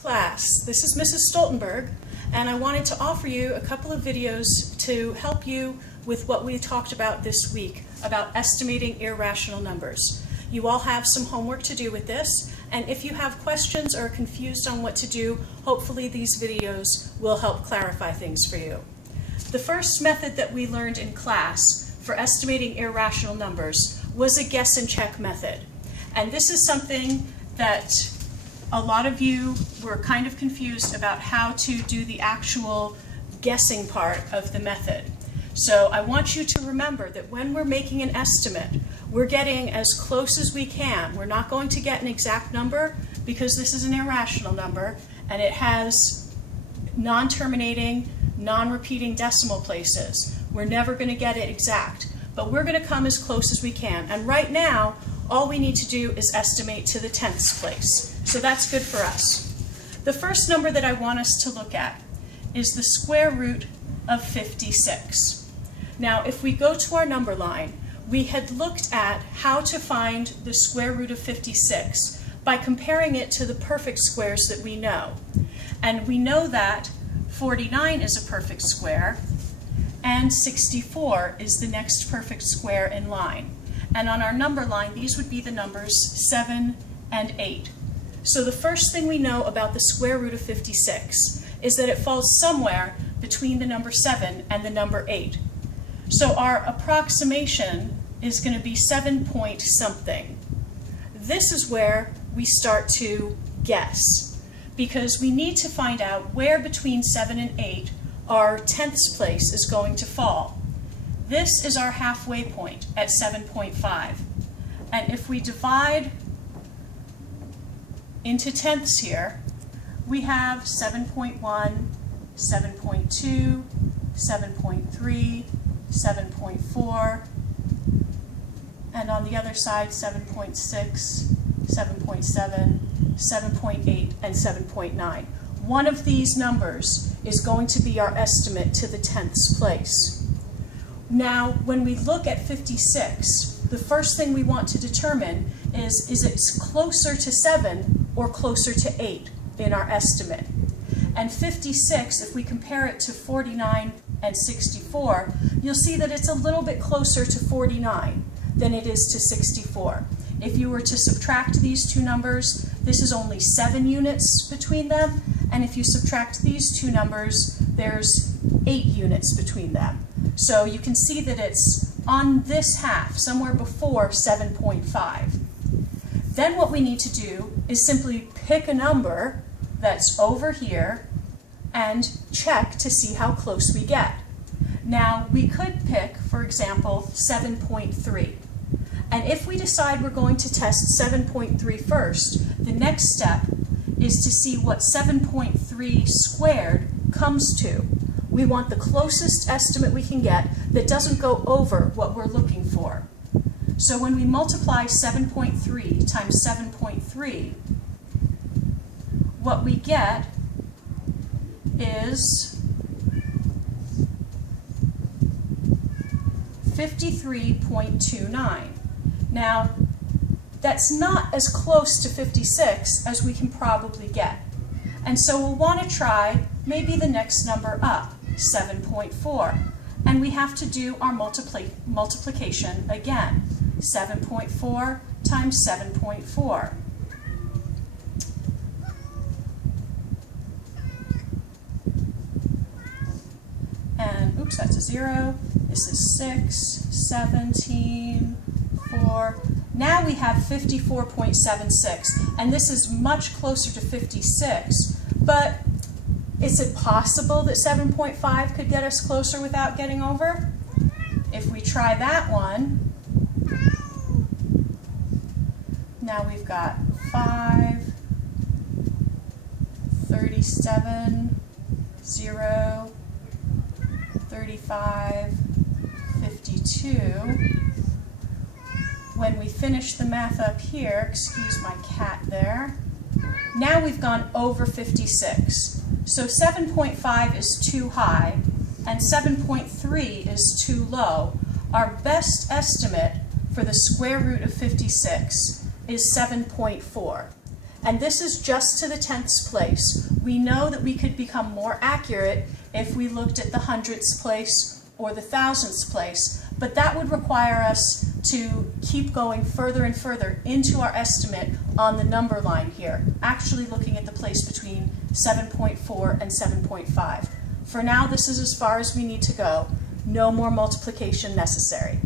Class, this is Mrs. Stoltenberg, and I wanted to offer you a couple of videos to help you with what we talked about this week about estimating irrational numbers. You all have some homework to do with this, and if you have questions or are confused on what to do, hopefully these videos will help clarify things for you. The first method that we learned in class for estimating irrational numbers was a guess and check method. And this is something that a lot of you were kind of confused about how to do the actual guessing part of the method. So I want you to remember that when we're making an estimate, we're getting as close as we can. We're not going to get an exact number because this is an irrational number and it has non-terminating, non-repeating decimal places. We're never going to get it exact, but we're going to come as close as we can. And right now, all we need to do is estimate to the tenths place. So that's good for us. The first number that I want us to look at is the square root of 56. Now, if we go to our number line, we had looked at how to find the square root of 56 by comparing it to the perfect squares that we know. And we know that 49 is a perfect square and 64 is the next perfect square in line. And on our number line, these would be the numbers 7 and 8. So the first thing we know about the square root of 56 is that it falls somewhere between the number 7 and the number 8. So our approximation is going to be 7 point something. This is where we start to guess, because we need to find out where between 7 and 8 our tenths place is going to fall. This is our halfway point at 7.5. And if we divide into tenths here, we have 7.1, 7.2, 7.3, 7.4, and on the other side 7.6, 7.7, 7.8, and 7.9. One of these numbers is going to be our estimate to the tenths place. Now, when we look at 56, the first thing we want to determine is it closer to 7 or closer to 8 in our estimate. And 56, if we compare it to 49 and 64, you'll see that it's a little bit closer to 49 than it is to 64. If you were to subtract these two numbers, this is only 7 units between them, and if you subtract these two numbers, there's 8 units between them. So you can see that it's on this half, somewhere before 7.5. Then what we need to do is simply pick a number that's over here and check to see how close we get. Now, we could pick, for example, 7.3. And if we decide we're going to test 7.3 first, the next step is to see what 7.3 squared comes to. We want the closest estimate we can get that doesn't go over what we're looking for. So when we multiply 7.3 times 7.3, what we get is 53.29. Now, that's not as close to 56 as we can probably get. And so we'll want to try maybe the next number up, 7.4. And we have to do our multiplication again. 7.4 times 7.4. And, oops, that's a 0. This is 6, 17, 4. Now we have 54.76, and this is much closer to 56, but is it possible that 7.5 could get us closer without getting over? If we try that one, now we've got 5, 37, 0, 35, 52. When we finish the math up here, excuse my cat there, now we've gone over 56. So 7.5 is too high and 7.3 is too low. Our best estimate for the square root of 56 is 7.4. And this is just to the tenths place. We know that we could become more accurate if we looked at the hundredths place or the thousandths place, but that would require us to keep going further and further into our estimate on the number line here, actually looking at the place between 7.4 and 7.5. For now, this is as far as we need to go. No more multiplication necessary.